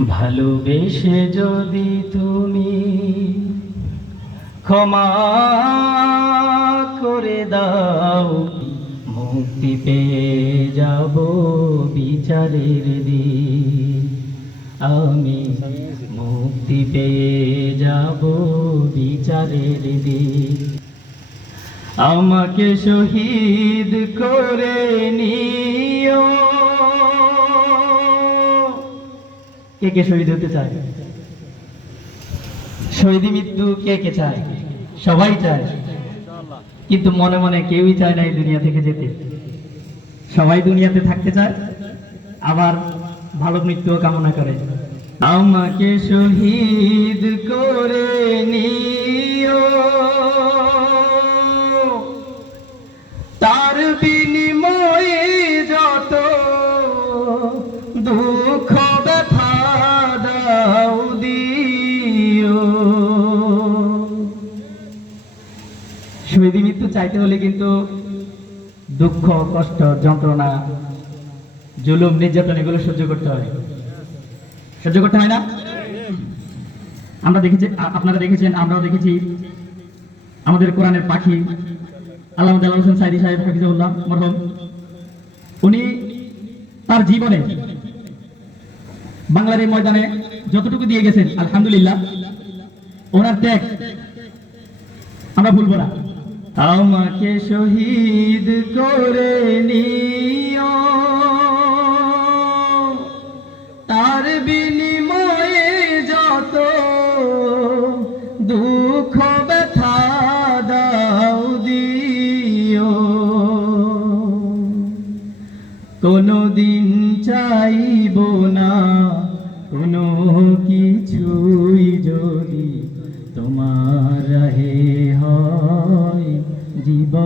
ভালোবেসে যদি তুমি ক্ষমা করে দাও, মুক্তি পেয়ে যাব বিচারের দিন। আমি মুক্তি পেয়ে যাব বিচারের দিন। আমাকে শহীদ করে নিও। কে কে শহীদ হতে চায়? শহীদ মৃত্যু কে কে চায়? সবাই চায়। কিন্তু মনে মনে কেউই চায় না এই দুনিয়া থেকে যেতে। সবাই দুনিয়াতে থাকতে চায়, আবার ভালো মৃত্যুও কামনা করে। আমাকে শহীদ করে নিও। তার বিনিময়ে শহীদ মৃত্যু চাইতে হলে কিন্তু দুঃখ, কষ্ট, যন্ত্রণা, জুলুম, নির্যাতন, এগুলো সহ্য করতে হয়। সহ্য করতে হয় না? আমরা দেখেছি আপনারা দেখেছেন, আমরাও দেখেছি, আমাদের কোরআনের পাখি, আল্লাহ হোসেন সাইদি সাহেব হাফিজাউল্লাহ মরহম, উনি তার জীবনে বাংলার এই ময়দানে যতটুকু দিয়ে গেছেন, আলহামদুলিল্লাহ, ওনার ত্যাগ আমরা ভুলবো না। আমাকে শহীদ করে নিও। তার বিনিময়ে যত দুঃখ ব্যথা দাও দিও। কোনদিন চাইব না কোনো কিছুই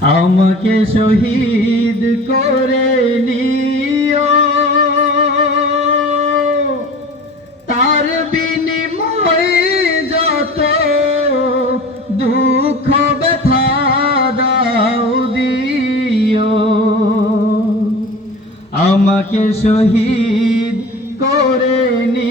আমাকে শহীদ করে নিও। তার বিনিময়ে যত দুঃখ ব্যথা দাও দিও। আমাকে শহীদ করে নিও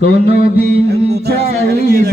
কোনদিন চাইব